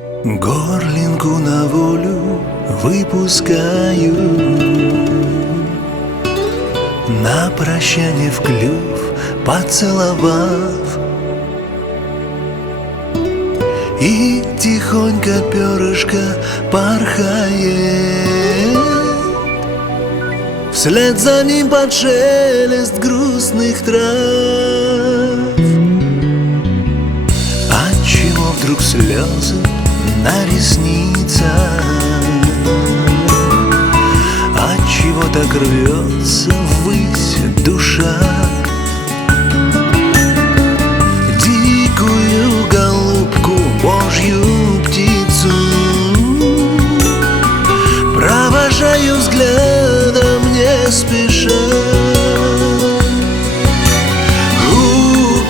Горлинку на волю выпускаю, на прощание в клюв поцеловав, и тихонько перышко порхает, вслед за ним под шелест грустных трав. Отчего вдруг слезы на ресницах? Отчего так рвется ввысь душа? Дикую голубку, божью птицу провожаю взглядом не спеша. У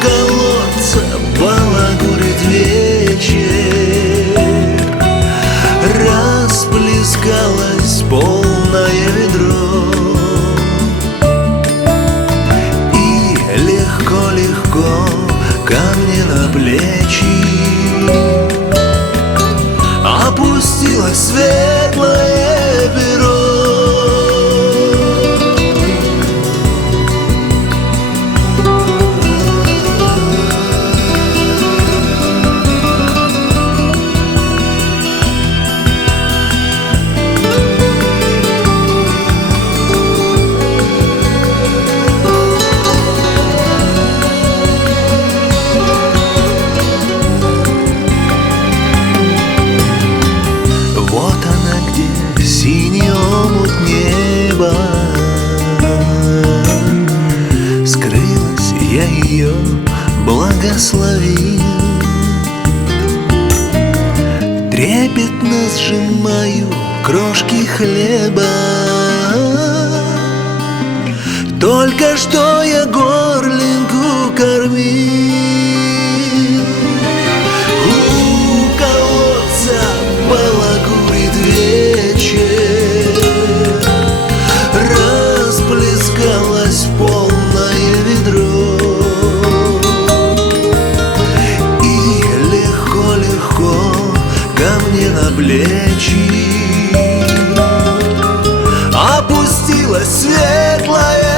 колодца балагурит вечер, расплескалось полное ведро, и легко-легко ко мне на плечи опустилось светлое перо. Синий омут неба, скрылась, я ее благословил. Трепетно сжимаю крошки хлеба, только что я горлинку кормил. У колодца балагурит вечер, расплескалось полное ведро, и легко-легко ко мне на плечи опустилось светлое